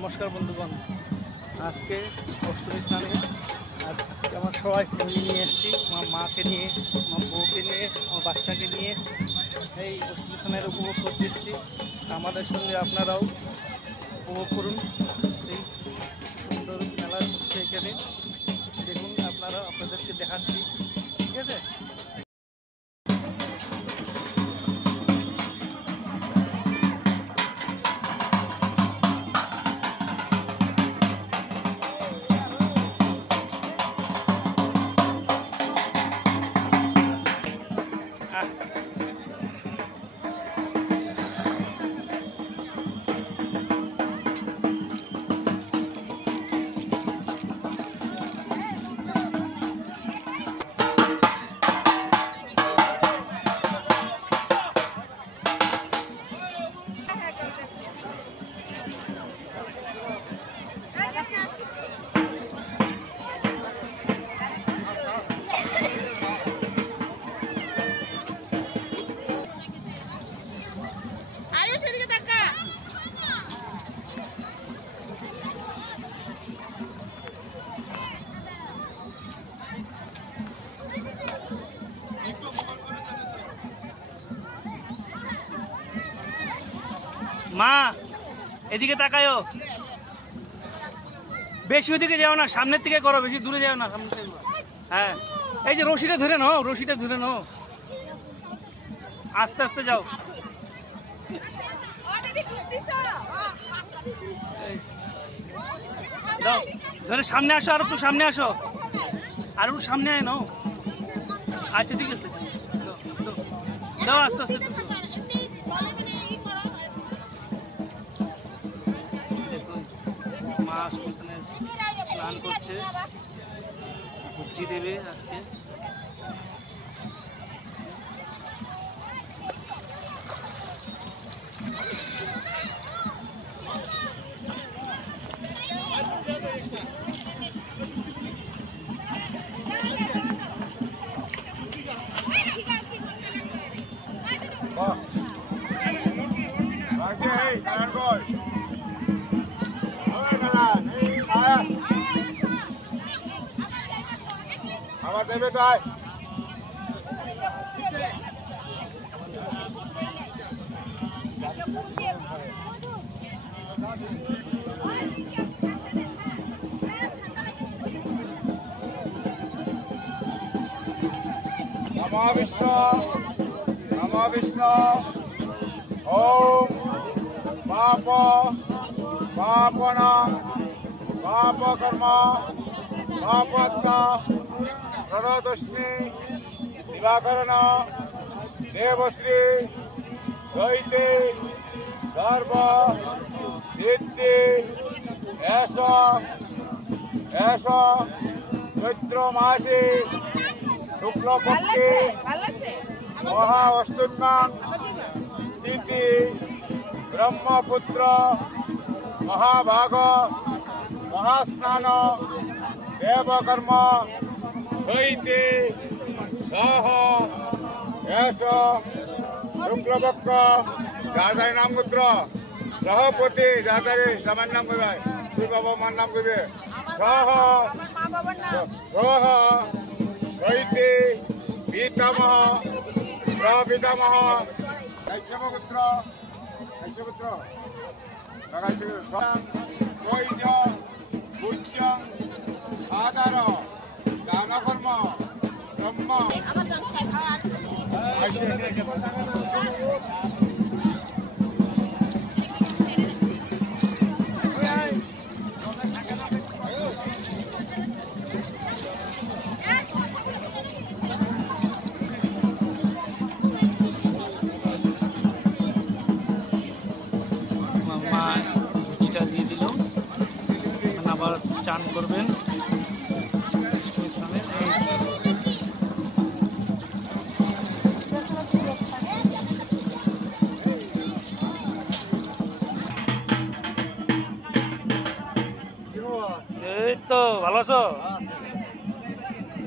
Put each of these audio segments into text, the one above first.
নমস্কার বন্ধুগণ, আজকে অষ্টমী স্নানে আজকে আমার সবাই ফ্যামিলি নিয়ে এসেছি। আমার মাকে নিয়ে, আমার বউকে নিয়ে, আমার বাচ্চাকে নিয়ে এই অষ্টমী স্নানের উপভোগ করতে এসেছি। আমাদের সঙ্গে আপনারাও উপভোগ করুন। এই সুন্দর মেলা হচ্ছে এখানে, দেখুন আপনারা, আপনাদেরকে দেখাচ্ছি। ঠিক আছে? মা, এদিকে তাকায়ো, বেশি ওদিকে যাও না, সামনের থেকে করো, বেশি দূরে যাও না, সামনে থেকে। হ্যাঁ, এই যে রশিটা ধরে নাও, রশিটা ধরে নাও, আস্তে আস্তে যাও। দাও, ধরে সামনে আসো, আর একটু সামনে আসো, আর একটু সামনে আয় নাও। আচ্ছা ঠিক আছে, দাও আস্তে আস্তে। মা স্নান করছে, ভুজি দেবে আজকে। আমার দেবে তাই নমো বিষ্ণু নমো বিষ্ণু। ওম পাপ পাপনাং পাপ কর্ম পাপত্তা প্রণতস্মি দিবাকরণ দেবশ্রী দৈতে সর্ব সিদ্ধি এস এস চৈত্র মাসে শুক্লপক্ষে মহা অষ্টম্যাং তিথি ব্রহ্মপুত্র মহাভাগ মহাস্নান দেবকর্ম হইতে সহ এস শুক্লপক্ষ যাদের নাম গোত্র সহপতি যাদের জামার নাম কইবে, তুই বাবা মার নাম কইবে, সহ সহ হইতে পিতামহ প্রপিতামহ বৈশ্যপুত্র বৈশ্যপুত্র বৈধ পূজ্য আদার দানকর্ম ব্রহ্ম দিয়ে দিল, আবার চান করবেন। এই তো ভালো আছো?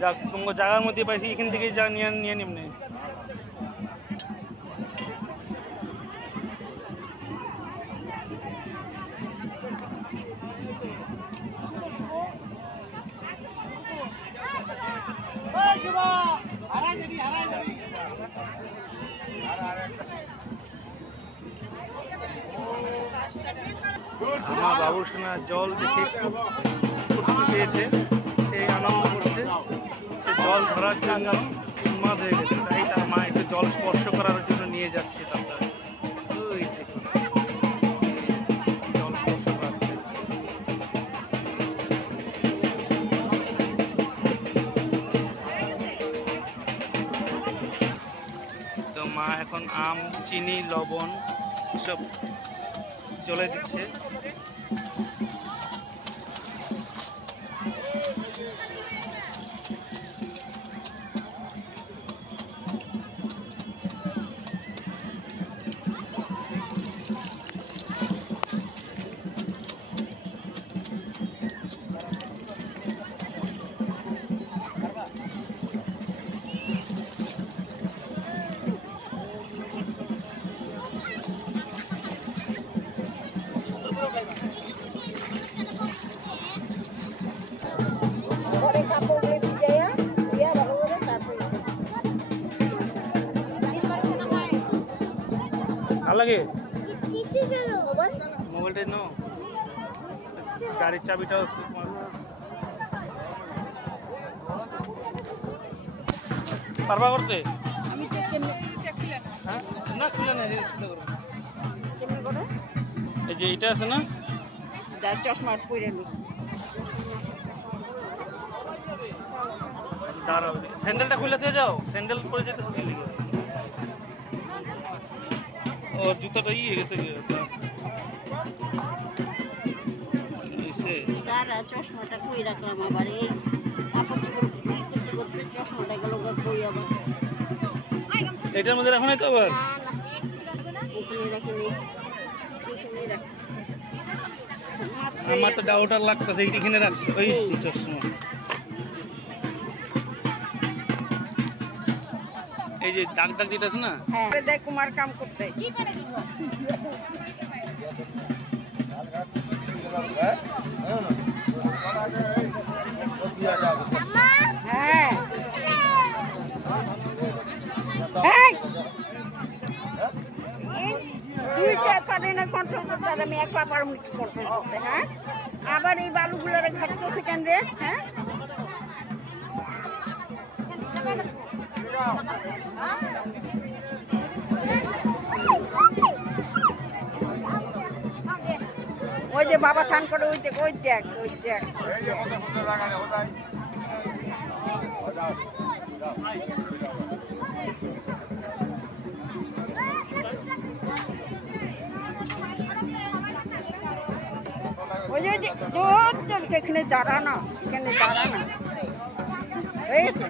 যাক, তোমার জায়গার মধ্যে পাইছি, এখান থেকে যা নিয়ে নিয়ে নিমনে। আমার বাবুসোনা জল দেখে খুব ফুর্তি পেয়েছে, সেই আনন্দ করছে, সে জল ধরার জন্য উন্মাদ হয়ে গেছে। তাই তার মা একটু জল স্পর্শ করার জন্য নিয়ে যাচ্ছে তারপরে ওই দেখুন জল স্পর্শ করাচ্ছে। তো মা এখন আম, চিনি, লবণ সব জলে দিচ্ছে। ভালো লাগে মোবাইলটা নো, গাড়ির চাবিটাও পারবা করতে? হ্যাঁ না খুলে না, এই যে এটা আছে না, চশমা পরে দাঁড়াও স্যান্ডেলটা খুলে দিয়ে যাও, স্যান্ডেল পরে যেতে সুবিধা লাগে। ও জুতাটা ইয়ে গেছে চশমাটা কই রাখলাম আবার এই কাপড় চোপড় করতে করতে চশমাটা গেল কই আবার এটার মধ্যে রাখো নাই তো আবার? ওখানে রাখিনি, ওখানে রাখছি। আমার তো ডাউটার লাগতেছে এইখানে রাখছি ওই চশমা। এই যে দাগ দাগ যেটা আছে না, হ্যাঁ দেখ কুমার কাম করতে হ্যাঁ কন্ট্রোল করতে হবে, আমি এক পাপার মুখে কন্ট্রোল করতে। হ্যাঁ আবার এই বালুগুলোর ঘাটতেছে কেন রে? হ্যাঁ ওই যে বাবা স্নান করে ওই দেখ, ওই দেখ, ওই দেখ। ওই যে এখানে দাঁড়ানো, এখানে দাঁড়ানো হয়েছে।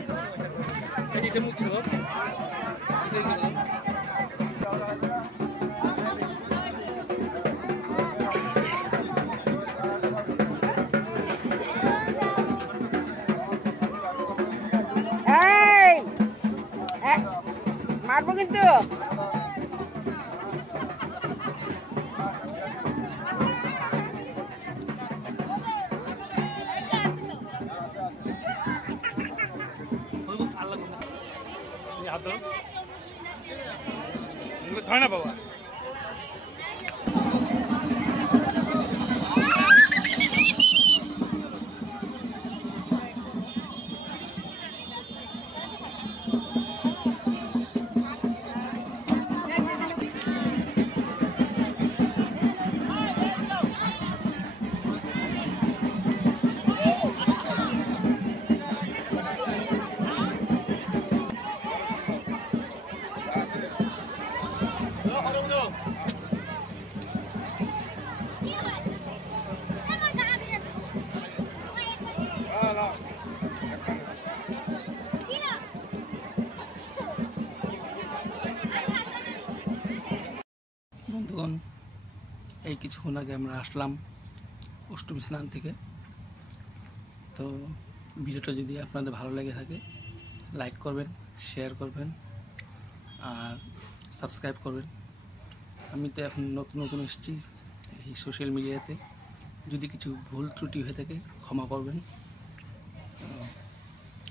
মারবো কিন্তু ধরে না বাবা। বন্ধুগণ, এই কিছুক্ষণ আগে আমরা আসলাম অষ্টমী স্নান থেকে। তো ভিডিওটা যদি আপনাদের ভালো লেগে থাকে লাইক করবেন, শেয়ার করবেন আর সাবস্ক্রাইব করবেন। আমি তো এখন নতুন নতুন এসেছি এই সোশ্যাল মিডিয়াতে, যদি কিছু ভুল ত্রুটি হয়ে থাকে ক্ষমা করবেন।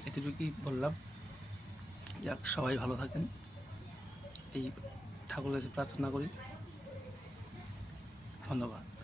এতটুকুই বললাম। যাক, সবাই ভালো থাকেন, এই ঠাকুরের কাছে প্রার্থনা করি। ধন্যবাদ।